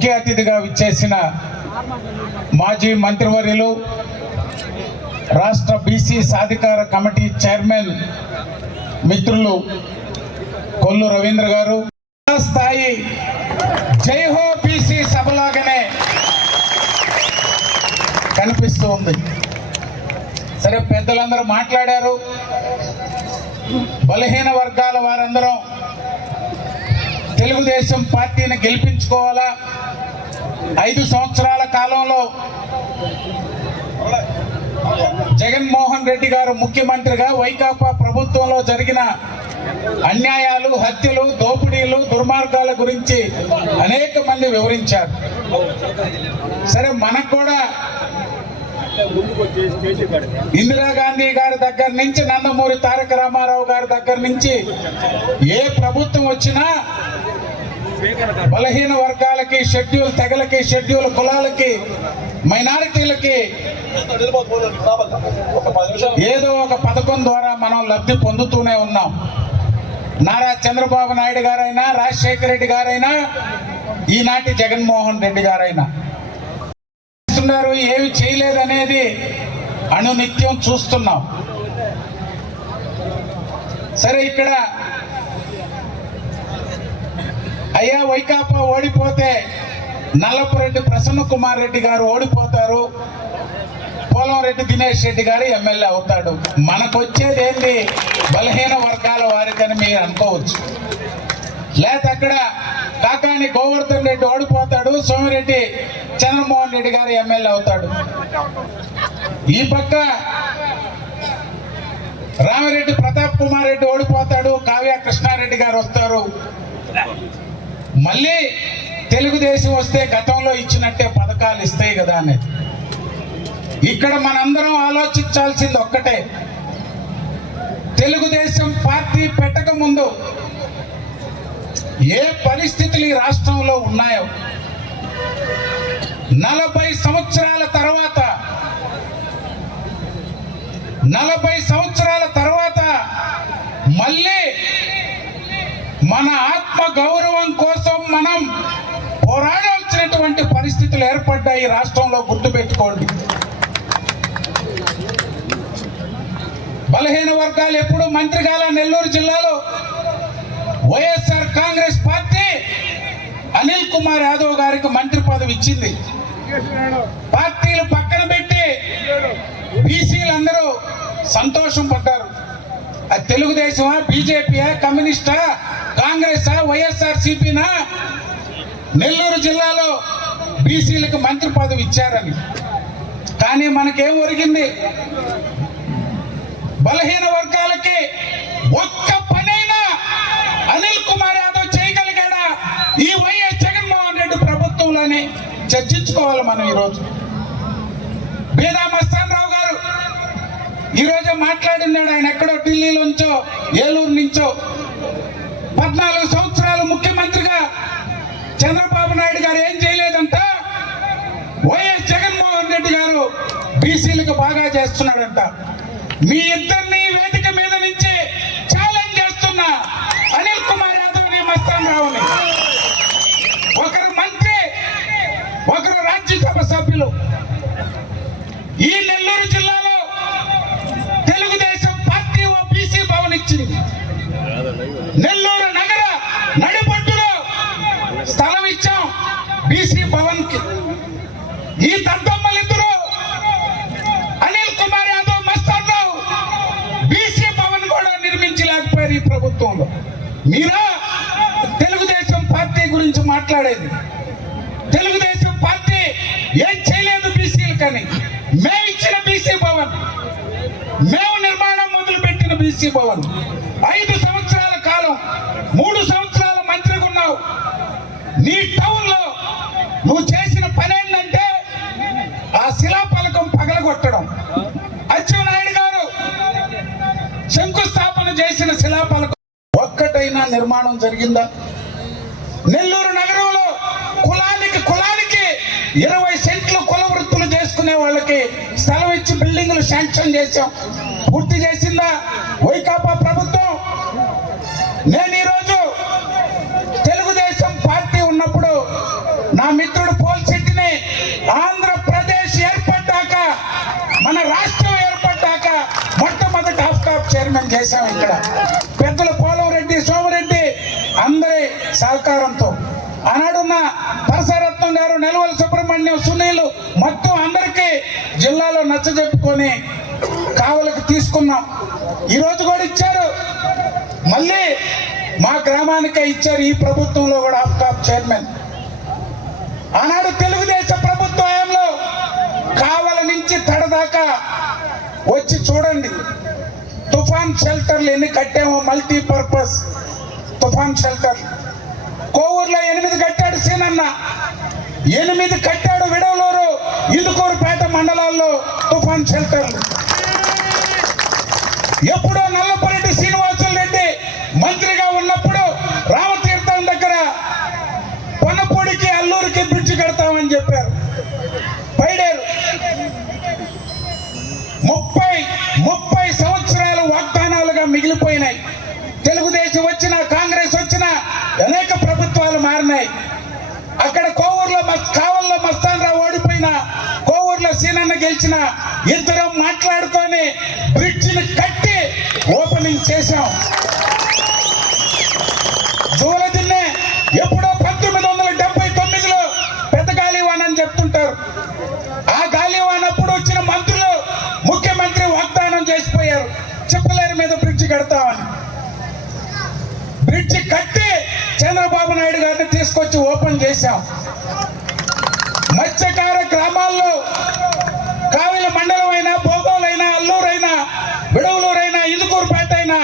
ముఖ్య అతిథిగా విచ్చేసిన మాజీ మంత్రివర్యులు రాష్ట్ర బీసీ సాధికార కమిటీ చైర్మన్ మిత్రులు కొల్లు రవీంద్ర గారు. స్థాయి జై హో బీసీ సభలాగానే కనిపిస్తూ ఉంది. సరే పెద్దలందరూ మాట్లాడారు. బలహీన వర్గాల వారందరం తెలుగుదేశం పార్టీని గెలిపించుకోవాలా? ఐదు సంవత్సరాల కాలంలో జగన్మోహన్ రెడ్డి గారు ముఖ్యమంత్రిగా వైకాపా ప్రభుత్వంలో జరిగిన అన్యాయాలు హత్యలు దోపిడీలు దుర్మార్గాల గురించి అనేక మంది వివరించారు. సరే మనకు కూడా ఇందిరాగాంధీ గారి దగ్గర నుంచి నందమూరి తారక రామారావు గారి దగ్గర నుంచి ఏ ప్రభుత్వం వచ్చినా బలహీన వర్గాలకి షెడ్యూల్ తెగలకి షెడ్యూల్ కులాలకి మైనారిటీలకి ఏదో ఒక పథకం ద్వారా మనం లబ్ధి పొందుతూనే ఉన్నాం. నారా చంద్రబాబు నాయుడు గారైనా రాజశేఖర రెడ్డి గారైనా ఈనాటి జగన్మోహన్ రెడ్డి గారైనా. చేస్తున్నారు ఏమి చేయలేదనేది అనునిత్యం చూస్తున్నాం. సరే ఇక్కడ అయ్యా వైకాపా ఓడిపోతే నల్లపురెడ్డి ప్రసన్న కుమార్ రెడ్డి గారు ఓడిపోతారు. పోలంరెడ్డి దినేష్ రెడ్డి గారు ఎమ్మెల్యే అవుతాడు. మనకు వచ్చేది ఏంటి బలహీన వర్గాల వారికని మీరు అనుకోవచ్చు. లేక అక్కడ కాకాని గోవర్ధన్ రెడ్డి ఓడిపోతాడు. సోమిరెడ్డి చంద్రమోహన్ రెడ్డి గారు ఎమ్మెల్యే అవుతాడు. ఈ పక్క రామిరెడ్డి ప్రతాప్ కుమార్ రెడ్డి ఓడిపోతాడు. కావ్య కృష్ణారెడ్డి గారు వస్తారు. మళ్ళీ తెలుగుదేశం వస్తే గతంలో ఇచ్చినట్టే పథకాలు ఇస్తాయి కదా అనేది. ఇక్కడ మనందరం ఆలోచించాల్సింది ఒక్కటే. తెలుగుదేశం పార్టీ పెట్టక ముందు ఏ పరిస్థితులు ఈ రాష్ట్రంలో ఉన్నాయో నలభై సంవత్సరాల తర్వాత నలభై సంవత్సరాల తర్వాత మళ్ళీ మన ఆత్మ గౌరవం కోసం మనం పోరాడాల్సినటువంటి పరిస్థితులు ఏర్పడ్డాయి. ఈ రాష్ట్రంలో గుర్తుపెట్టుకోండి బలహీన వర్గాలు ఎప్పుడు మంత్రిగాల నెల్లూరు జిల్లాలో వైఎస్ఆర్ కాంగ్రెస్ పార్టీ అనిల్ కుమార్ యాదవ్ గారికి మంత్రి పదవి ఇచ్చింది. పార్టీలు పక్కన పెట్టి బీసీలు అందరూ సంతోషం పడ్డారు. అది తెలుగుదేశమా బీజేపీయా కమ్యూనిస్టా? కాంగ్రెస్ వైఎస్ఆర్ సిపినా నెల్లూరు జిల్లాలో బీసీలకు మంత్రి పదవి ఇచ్చారని. కానీ మనకేం ఒరిగింది? బలహీన వర్గాలకి ఒక్క పనైనా అనిల్ కుమార్ యాదవ్ చేయగలిగాడా? ఈ వైఎస్ జగన్మోహన్ రెడ్డి ప్రభుత్వంలోనే చర్చించుకోవాలి మనం ఈరోజు. బీదా మస్తాన్ రావు గారు ఈరోజు మాట్లాడినాడు ఆయన ఎక్కడో ఢిల్లీలోంచో ఏలూరు నుంచో పద్నాలుగు సంవత్సరాలు ముఖ్యమంత్రిగా చంద్రబాబు నాయుడు గారు ఏం చేయలేదంట? వైఎస్ జగన్మోహన్ రెడ్డి గారు బీసీలకు బాగా చేస్తున్నాడంట. మీ ఇద్దరిని వేదిక మీద నుంచి ఛాలెంజ్ చేస్తున్నా అనిల్ కుమార్ యాదవ్ని మస్తాన్ రావుని. ఒకరు మంత్రి ఒకరు రాజ్యసభ సభ్యులు. నడిపట్టులో స్థలం ఇచ్చాం. బీసీ భవన్కి ఈ దద్దమ్మలిద్దరూ అనిల్ కుమార్ యాదవ్ మస్తాన్ రావు బీసీ భవన్ కూడా నిర్మించలేకపోయారు ఈ ప్రభుత్వంలో. మీరా? తెలుగుదేశం పార్టీ గురించి మాట్లాడేది. తెలుగుదేశం పార్టీ ఏం చేయలేదు బీసీలు కానీ. మేము ఇచ్చిన బీసీ భవన్. మేము నిర్మాణం మొదలు పెట్టిన బీసీ భవన్. ఐదు సంవత్సరాలు కాలం మూడు సంవత్సరాల మంత్రిగా ఉన్నావు నీ టౌన్లో నువ్వు చేసిన పని ఏంటంటే ఆ శిలాఫలకం పగలగొట్టడం. అచ్చెన్నాయుడు గారు శంకుస్థాపన చేసిన శిలాఫలకం ఒక్కటైనా నిర్మాణం జరిగిందా? నెల్లూరు నగరంలో కులానికి కులానికి ఇరవై సెంట్లు కుల వృత్తులు చేసుకునే వాళ్ళకి స్థలం ఇచ్చి బిల్డింగ్లు శాంక్షన్ చేశాం. పూర్తి చేసిందా? వైకాపా ప్రభుత్వం? నేను చేశాం ఇక్కడ. పెద్దలు పోలవరెడ్డి సోమరెడ్డి అందరి సహకారంతో. ఆనాడున్న పరసరత్నం గారు నెలవల సుబ్రహ్మణ్యం సునీలు మొత్తం అందరికీ జిల్లాలో నచ్చజెప్పుకొని కావలకు తీసుకున్నాం. ఈరోజు కూడా ఇచ్చారు. మళ్ళీ మా గ్రామానికే ఇచ్చారు ఈ ప్రభుత్వంలో కూడా ఆఫ్టాప్ చైర్మన్. ఆనాడు తెలుగుదేశం ప్రభుత్వ హయాంలో కావల నుంచి తడదాకా వచ్చి చూడండి. తుఫాన్ షెల్టర్లు ఎన్ని కట్టాము మల్టీపర్పస్ తుఫాన్ షెల్టర్. కోవూరులో ఎనిమిది కట్టాడు సీనన్న. ఎనిమిది కట్టాడు విడవలూరు ఇందుకూరుపేట మండలాల్లో తుఫాన్ షెల్టర్లు. ఎప్పుడో నల్లపరెడ్డి శ్రీనివాసులు రెడ్డి మంత్రిగా ఉన్నప్పుడు గెలిచిన ఇద్దరం మాట్లాడుకొని బ్రిడ్జిని కట్టి ఓపెనింగ్ చేశాం. జూలదిన్నే ఎప్పుడో పంతొమ్మిది వందల డెబ్బై తొమ్మిదిలో పెద్ద గాలివాన్ అని చెప్తుంటారు. ఆ గాలివాన్ అప్పుడు వచ్చిన మంత్రులు ముఖ్యమంత్రి వాగ్దానం చేసిపోయారు. చెప్పలేరు మీద బ్రిడ్జి కడతామని. బ్రిడ్జి కట్టి చంద్రబాబు నాయుడు గారిని తీసుకొచ్చి ఓపెన్ చేశాం మత్స్యకార గ్రామాల్లో కావిల మండలం అయినా భోగోలైనా అల్లూరైనా విడవలూరైనా ఇందుకూరుపేట అయినా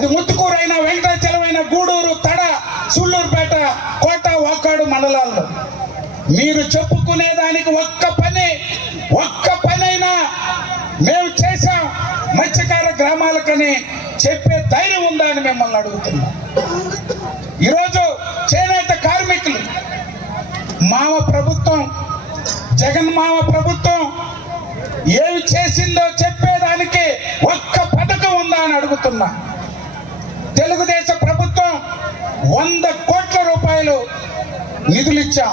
అది ముత్తుకూరైనా వెంకటాచలమైన గూడూరు తడ సుళ్ళూరుపేట కోట వాకాడు మండలాల్లో. మీరు చెప్పుకునే దానికి ఒక్క పని ఒక్క పనైనా మేము చేసాం మత్స్యకార గ్రామాలకని చెప్పే ధైర్యం ఉందా అని మిమ్మల్ని అడుగుతున్నాం. ఈరోజు చేనేత కార్మికులు మామ ప్రభుత్వం జగన్ మామ ప్రభుత్వం ఏమి చేసిందో చెప్పేదానికి ఒక్క పథకం ఉందా అని అడుగుతున్నా. ప్రభుత్వం వంద కోట్ల రూపాయలు నిధులు ఇచ్చాం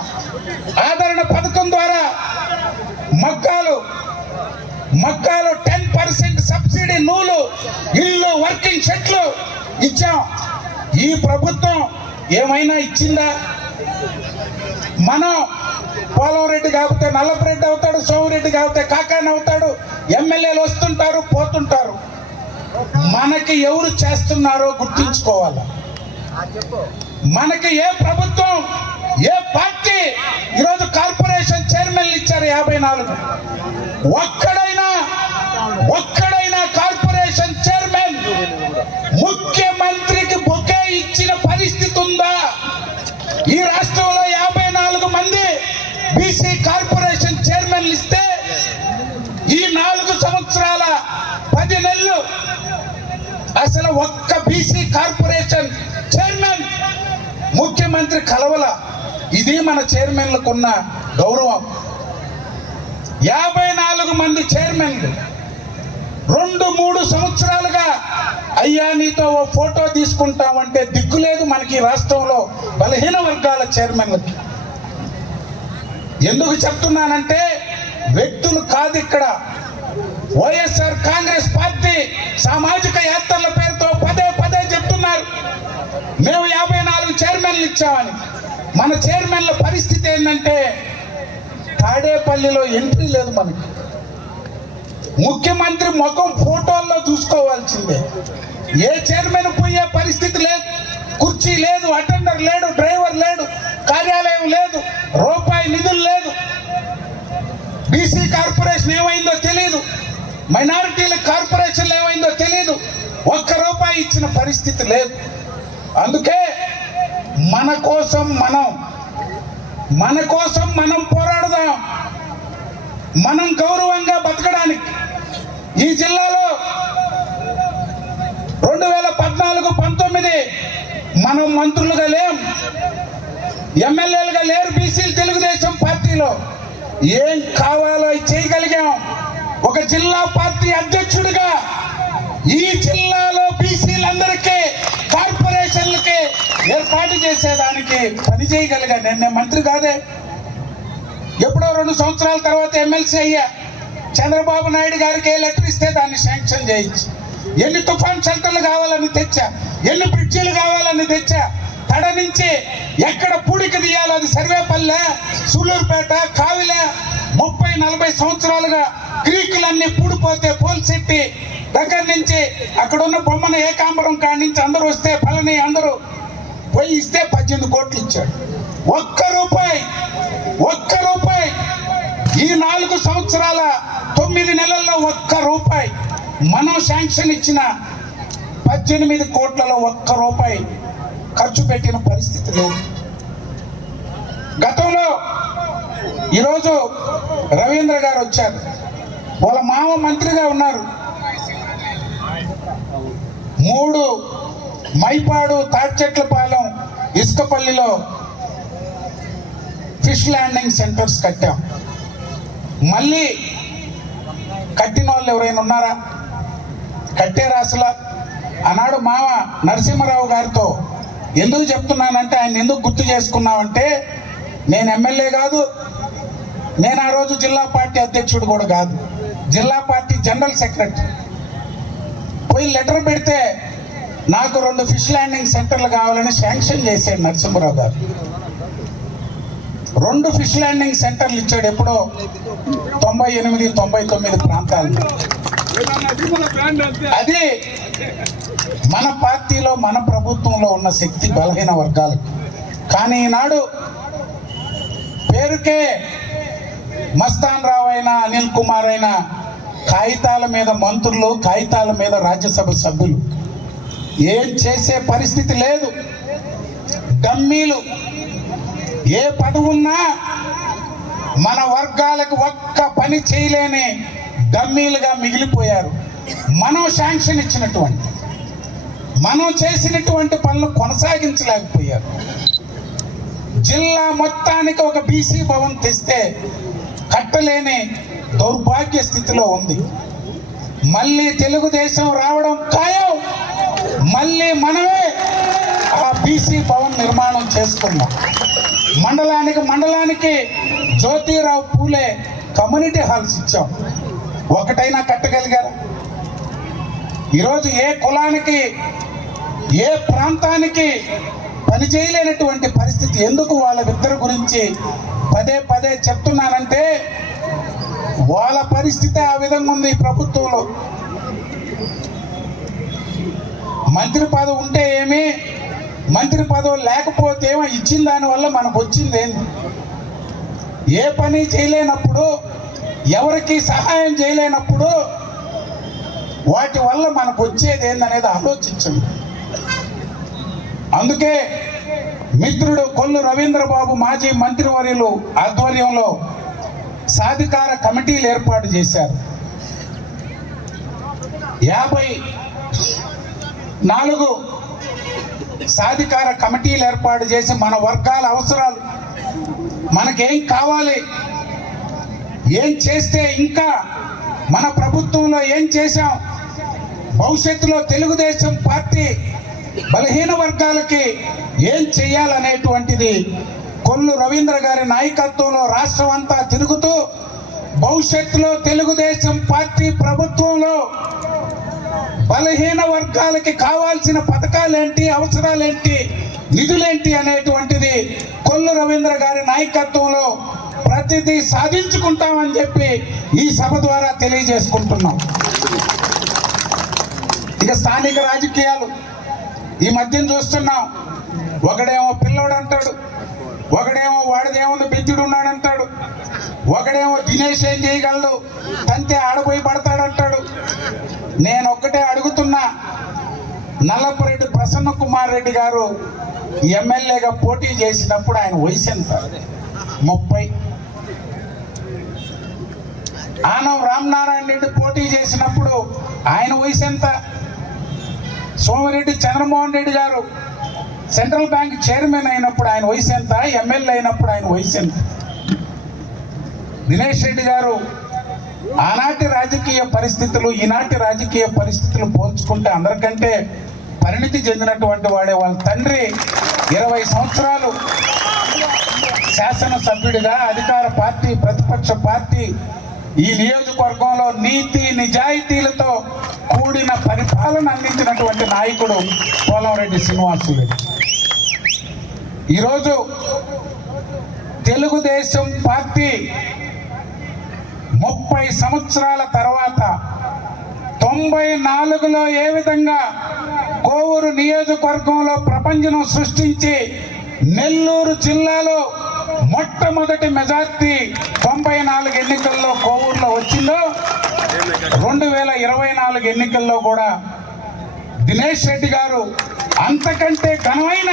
ఆదరణ పథకం ద్వారా మగ్గాలు మగ్గాలు టెన్ పర్సెంట్ సబ్సిడీ నూలు ఇల్లు వర్కింగ్ షెట్లు ఇచ్చాం. ఈ ప్రభుత్వం ఏమైనా ఇచ్చిందా? మనం పోలవరెడ్డి కాకపోతే నల్లపరెడ్డి అవుతాడు సోమిరెడ్డి కాకపోతే కాకాని అవుతాడు ఎమ్మెల్యేలు వస్తుంటారు పోతుంటారు. మనకి ఎవరు చేస్తున్నారో గుర్తించుకోవాలి? మనకి ఏ ప్రభుత్వం ఏ పార్టీ ఈరోజు కార్పొరేషన్ చైర్మన్లు ఇచ్చారు యాభై నాలుగు? ఒక్కడైనా ఒక్కడైనా కార్పొరేషన్ చైర్మన్ ముఖ్యమంత్రికి బొకే ఇచ్చిన పరిస్థితి ఉందా? ఈ రాష్ట్రంలో యాభై నాలుగు మంది బీసీ కార్పొరేషన్ చైర్మన్లు ఇస్తే ఈ నాలుగు సంవత్సరాల పది నెలలు అసలు ఒక్క బీసీ కార్పొరేషన్ చైర్మన్ ముఖ్యమంత్రి కలవల. ఇది మన చైర్మన్లకు ఉన్న గౌరవం. యాభై నాలుగు మంది చైర్మన్లు. రెండు మూడు సంవత్సరాలుగా అయ్యా నీతో ఓ ఫోటో తీసుకుంటామంటే దిక్కులేదు మనకి రాష్ట్రంలో బలహీన వర్గాల చైర్మన్లకి. ఎందుకు చెప్తున్నానంటే వ్యక్తులు కాదు ఇక్కడ. వైఎస్ఆర్ కాంగ్రెస్ పార్టీ సామాజిక యాత్రల పేరుతో పదే పదే చెప్తున్నారు. మేము యాభై నాలుగు చైర్మన్లు ఇచ్చామని. మన చైర్మన్ల పరిస్థితి ఏంటంటే తాడేపల్లిలో ఎంట్రీ లేదు మనకి. ముఖ్యమంత్రి ముఖం ఫోటోల్లో చూసుకోవాల్సిందే. ఏ చైర్మన్ పోయే పరిస్థితి లేదు. కుర్చీ లేదు అటెండర్ లేడు డ్రైవర్ లేడు కార్యాలయం లేదు రూపాయి నిధులు లేదు. బీసీ కార్పొరేషన్ ఏమైందో తెలియదు మైనారిటీల కార్పొరేషన్లు ఏమైందో తెలియదు ఒక్క రూపాయి ఇచ్చిన పరిస్థితి లేదు. అందుకే మన కోసం మనం మన కోసం మనం పోరాడదాం. మనం గౌరవంగా బతకడానికి. ఈ జిల్లాలో రెండు వేల పద్నాలుగు పంతొమ్మిది మనం మంత్రులుగా లేం. ఎమ్మెల్యేలుగా లేరు బీసీలు తెలుగుదేశం పార్టీలో. ఏం కావాలో చేయగలిగాం. ఒక జిల్లా పార్టీ అధ్యక్షుడిగా ఈ జిల్లాలో బీసీలందరికీ కార్పొరేషన్లకి ఏర్పాటు చేసేదానికి పని చేయగలిగా. నేను మంత్రి కాదే. ఎప్పుడో రెండు సంవత్సరాల తర్వాత ఎమ్మెల్సీ అయ్యా. చంద్రబాబు నాయుడు గారికి ఏ లెటర్ ఇస్తే దాన్ని శాంక్షన్ చేయించి. ఎన్ని తుఫాన్ షెల్టర్లు కావాలని తెచ్చా? ఎన్ని బ్రిడ్జీలు కావాలని తెచ్చా? తడ నుంచి ఎక్కడ పూడికి తీయాలో? అది సర్వేపల్లె సూళ్ళూరుపేట కావిలే. ముప్పై నలభై సంవత్సరాలుగా క్రీకులన్నీ పూడిపోతే పోల్సెట్టి దగ్గర నుంచి అక్కడ ఉన్న బొమ్మను ఏకాంబరం కాడి నుంచి అందరూ వస్తే పలని అందరూ పోయి ఇస్తే పద్దెనిమిది కోట్లు ఇచ్చాడు. ఒక్క రూపాయి ఒక్క రూపాయి. ఈ నాలుగు సంవత్సరాల తొమ్మిది నెలల్లో ఒక్క రూపాయి. మనం శాంక్షన్ ఇచ్చిన పద్దెనిమిది కోట్లలో ఒక్క రూపాయి ఖర్చు పెట్టిన పరిస్థితి లేదు గతంలో ఈరోజు రవీంద్ర గారు వచ్చారు. వాళ్ళ మామ మంత్రిగా ఉన్నారు. మూడు మైపాడు తాడ్చెట్లపాలెం ఇసుకపల్లిలో ఫిష్ ల్యాండింగ్ సెంటర్స్ కట్టాం. మళ్ళీ కట్టిన వాళ్ళు ఎవరైనా ఉన్నారా? కట్టే రాసులా ఆనాడు మామ నరసింహారావు గారితో ఎందుకు చెప్తున్నానంటే ఆయన ఎందుకు గుర్తు చేసుకున్నామంటే నేను ఎమ్మెల్యే కాదు నేను ఆ రోజు జిల్లా పార్టీ అధ్యక్షుడు కూడా కాదు. జిల్లా పార్టీ జనరల్ సెక్రటరీ. పోయి లెటర్ పెడితే నాకు రెండు ఫిష్ ల్యాండింగ్ సెంటర్లు కావాలని శాంక్షన్ చేశాడు నరసింహరావు గారు. రెండు ఫిష్ ల్యాండింగ్ సెంటర్లు ఇచ్చాడు ఎప్పుడో తొంభై ఎనిమిది తొంభై తొమ్మిది ప్రాంతాలు అది మన పార్టీలో మన ప్రభుత్వంలో ఉన్న శక్తి బలహీన వర్గాలకు. కానీ ఈనాడు పేరుకే మస్తాన్ రావు అయినా అనిల్ కుమార్ అయినా కాగితాల మీద మంత్రులు కాగితాల మీద రాజ్యసభ సభ్యులు. ఏం చేసే పరిస్థితి లేదు. డమ్మీలు ఏ పదవున్నా మన వర్గాలకు ఒక్క పని చేయలేని డమ్మీలుగా మిగిలిపోయారు. మనం శాంక్షన్ ఇచ్చినటువంటి మనం చేసినటువంటి పనులు కొనసాగించలేకపోయారు. జిల్లా మొత్తానికి ఒక బీసీ భవన్ తెస్తే కట్టలేని దౌర్భాగ్య స్థితిలో ఉంది. మళ్ళీ తెలుగుదేశం రావడం ఖాయం. మళ్ళీ మనమే ఆ బీసీ భవన్ నిర్మాణం చేసుకున్నాం మండలానికి మండలానికి జ్యోతిరావు పూలే కమ్యూనిటీ హాల్స్ ఇచ్చాం. ఒకటైనా కట్టగలిగారు? ఈరోజు ఏ కులానికి ఏ ప్రాంతానికి పని చేయలేనటువంటి పరిస్థితి ఎందుకు వాళ్ళిద్దరి గురించి పదే పదే చెప్తున్నానంటే వాళ్ళ పరిస్థితి ఆ విధంగా ఉంది ఈ ప్రభుత్వంలో. మంత్రి పదవి ఉంటే ఏమి? మంత్రి పదవి లేకపోతే ఏమో ఇచ్చిన దానివల్ల మనకు వచ్చింది ఏంది? ఏ పని చేయలేనప్పుడు ఎవరికి సహాయం చేయలేనప్పుడు వాటి వల్ల మనకు వచ్చేది ఏందనేది ఆలోచించండి. అందుకే మిత్రుడు కొల్లు రవీంద్రబాబు మాజీ మంత్రివర్యులు ఆధ్వర్యంలో సాధికార కమిటీలు ఏర్పాటు చేశారు. యాభై నాలుగు సాధికార కమిటీలు ఏర్పాటు చేసి మన వర్గాల అవసరాలు మనకేం కావాలి ఏం చేస్తే ఇంకా మన ప్రభుత్వంలో ఏం చేశాం భవిష్యత్తులో తెలుగుదేశం పార్టీ బలహీన వర్గాలకి ఏం చేయాలనేటువంటిది కొల్లు రవీంద్ర గారి నాయకత్వంలో రాష్ట్రం అంతా తిరుగుతూ భవిష్యత్తులో తెలుగుదేశం పార్టీ ప్రభుత్వంలో బలహీన వర్గాలకి కావాల్సిన పథకాలేంటి అవసరాలేంటి నిధులేంటి అనేటువంటిది కొల్లు రవీంద్ర గారి నాయకత్వంలో ప్రతిదీ సాధించుకుంటామని చెప్పి ఈ సభ ద్వారా తెలియజేసుకుంటున్నాం. ఇక స్థానిక రాజకీయాలు ఈ మధ్యన చూస్తున్నాం. ఒకడేమో పిల్లోడు అంటాడు. ఒకడేమో వాడిదేముంది బిద్యుడు ఉన్నాడంటాడు ఒకడేమో దినేష్ ఏం చేయగలడు? తంతే ఆడపోయి పడతాడంటాడు నేను ఒక్కటే అడుగుతున్నా. నల్లపురెడ్డి ప్రసన్న కుమార్ రెడ్డి గారు ఎమ్మెల్యేగా పోటీ చేసినప్పుడు ఆయన వయసు ఎంత? ముప్పై. ఆనం రామనారాయణ రెడ్డి పోటీ చేసినప్పుడు ఆయన వయసు ఎంత? సోమిరెడ్డి చంద్రమోహన్ రెడ్డి గారు సెంట్రల్ బ్యాంక్ చైర్మన్ అయినప్పుడు ఆయన వయసు ఎంత ఎమ్మెల్యే అయినప్పుడు ఆయన వయసు ఎంత? దినేష్ రెడ్డి గారు ఆనాటి రాజకీయ పరిస్థితులు ఈనాటి రాజకీయ పరిస్థితులు పోల్చుకుంటే అందరికంటే పరిణితి చెందినటువంటి వాడే వాళ్ళ తండ్రి ఇరవై సంవత్సరాలు శాసనసభ్యుడిగా అధికార పార్టీ ప్రతిపక్ష పార్టీ ఈ నియోజకవర్గంలో నీతి నిజాయితీలతో కూడిన పరిపాలన అందించినటువంటి నాయకుడు పోలంరెడ్డి శ్రీనివాసులు. ఈరోజు తెలుగుదేశం పార్టీ ముప్పై సంవత్సరాల తర్వాత తొంభై నాలుగులో ఏ విధంగా కోవూరు నియోజకవర్గంలో ప్రపంచం సృష్టించి నెల్లూరు జిల్లాలో మొట్టమొదటి మెజార్టీ తొంభై నాలుగు ఎన్నికల్లో కోవూరులో వచ్చిందో రెండు వేల ఇరవై నాలుగు ఎన్నికల్లో కూడా దినేష్ రెడ్డి గారు అంతకంటే ఘనమైన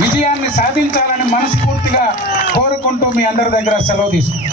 విజయాన్ని సాధించాలని మనస్ఫూర్తిగా కోరుకుంటూ మీ అందరి దగ్గర సెలవు తీసుకుంటాం